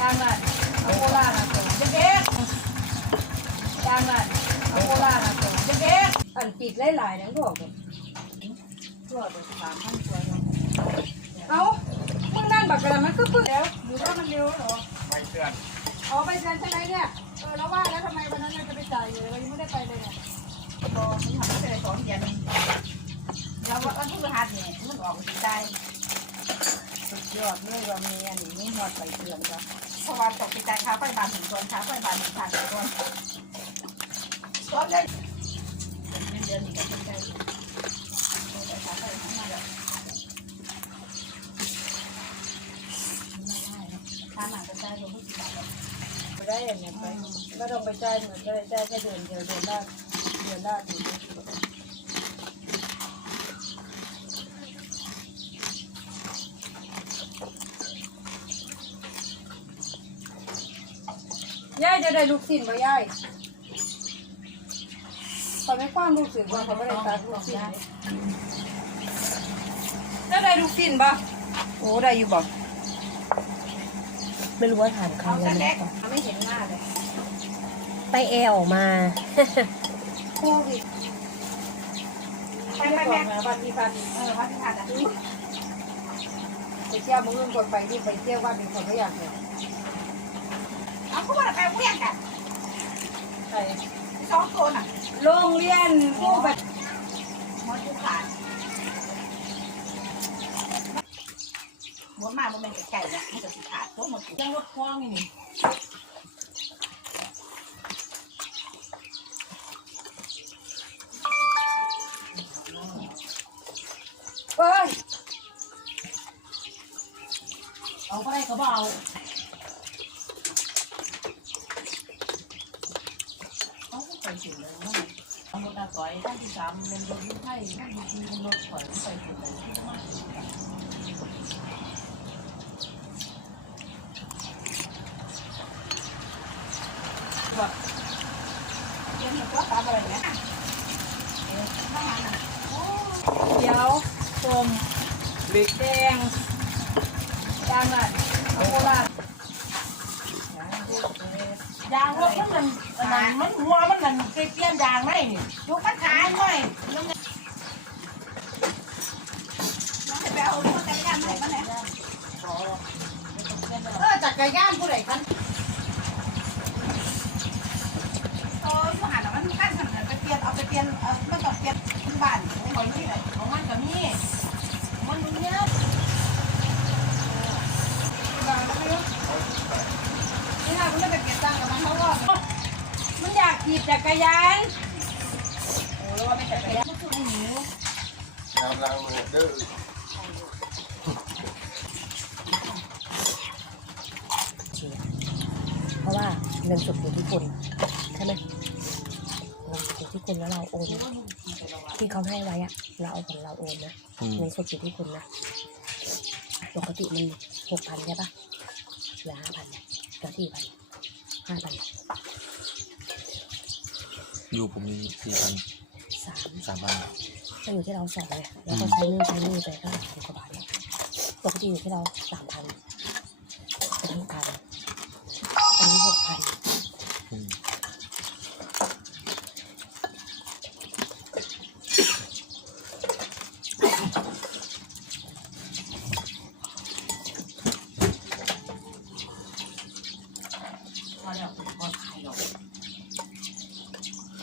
จางมันเอาโคราชนะส่งเด็กๆจางมันเอาโคราชนะส่งเด็กๆอันปิดหลายๆนั่นบอกเลยตัวเดี๋ยวสามพันตัวเนาะเอามึงนั่นบักกระมันก็พึ่งแล้วหรือว่ามันเร็วเหรอไม่เตือนอ๋อไปเซ็นใช่ไหมเนี่ยเออแล้วว่าแล้วทำไมวันนั้นเราจะไปจ่ายอยู่เรายังไม่ได้ไปเลยเนี่ยพอฉันทำไม่ได้สองเดือนแล้ววันพฤหัสเนี่ยมันออกสิได้สุด ยอดเลยว่ามีอันนี้มีหอดไปเตือนจ้ะเพราะว่าตกสิได้ค้าไฟบานถึงตัวค้าไฟบานถึงทางตัวตอนนี้เดือนนี้ก็เป็นได้ค้าไฟทั้งนั้นเลยค้าหนังก็ได้รวมทุกสิบบาทไม่ได้อย่างเงี้ยไปก็ต้องไปจ่ายเหมือนก็ได้จ่ายแค่เดือนเดียวเดือนละเดือนละถึง ยายจะได้ลูกศิษย์บ่ยายเขาไม่ความรู้สึกว่าเขาไม่ได้ตัดลูกศิษย์จะได้ลูกศิษย์บ่โอ้ได้อยู่บ่ไม่รู้ว่าถามใครเอาแล้วเล็กนะไม่เห็นหน้าเลยไปแอลออกมา โควิดไปไม่ไปได้แม่บอกนะวันที่พันเออวันที่ผ่านอะไปเที่ยวมึงกดไปที่ไปเที่ยวว่าเป็นคนไม่อยากเลย เอาเขาบอกไปเพี้ยงกันใช่สองคนอะโรงเรียนผู้แบบมันกูขาดหมดมามันเป็นไก่เนี่ยมันจะสิขาดตัวหมดยังรถคว้างนี่เอ้ยเอาไปก็บ่เอา เขาก็ไปถึงแล้วนะเอาต่อยท่านที่สามเป็นรถยิ้มไทยท่านที่สี่เป็นรถถอยไปถึงไหนที่มากเดี๋ยวนี้ก็ตาอะไรเนี่ยเขียวส้มแดงจางมันเอาโคราช ยางรถมันนั่นอันนั้นมันหัวมันนั่นไปเปลี่ยนยางไหมนี่ดูปัญหาหน่อยน้องจะไปเอารถจักรยานไหนมาไหนเออจักรยานผู้ใดกันโอ้ยมหาลัยมันขั้นขนาดไปเปลี่ยนเอาไปเปลี่ยนเอามันต้องเปลี่ยนบ้านไม่ค่อยมีเลย ของมันก็มีมันมึงเนี่ย นี่ค่ะคุณไม่ไปเก็บตังค์กับมันเขาก็ มันอยากขี่จักรยานโอ้ยว่าไม่จักรยานมันคือหมูน้ำล้างมือเด้อเพราะว่าเงินสดอยู่ที่คุณใช่ไหมเงินสดอยู่ที่คุณแล้วเราโอนที่เขาให้ไว้อะเราเอาของเราโอนนะเงินสดอยู่ที่คุณนะปกติมันหกพันใช่ปะเหลือห้าพันเหลือสี่พันห้าพัน อยู่ผมมีสี่พันสามสามพันก็อยู่ที่เราสองไงแล้วก็ใช้นู่นใช้นี่ไปก็พันกว่าบาทเนี่ยปกติอยู่ที่เราสามพันเป็นหกพันอันนี้หกพัน อืม พอแล้วพอขายหรอก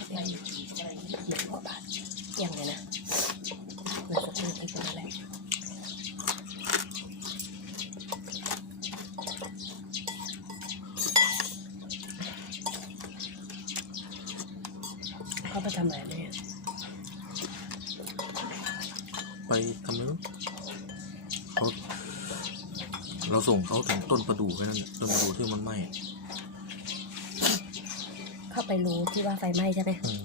ได้หมื่นกว่าบาท อย่างเลยนะเงินสดอยู่ที่คุณนั่นแหละเขาไปทำอะไรเนี่ยไปทำไมวะเขาเราส่งเขาถึงต้นประดู่แค่นั้นแหละต้นประดู่ที่มันไหม้เข้าไปรู้ที่ว่าไฟไหม้ใช่ไหม อืม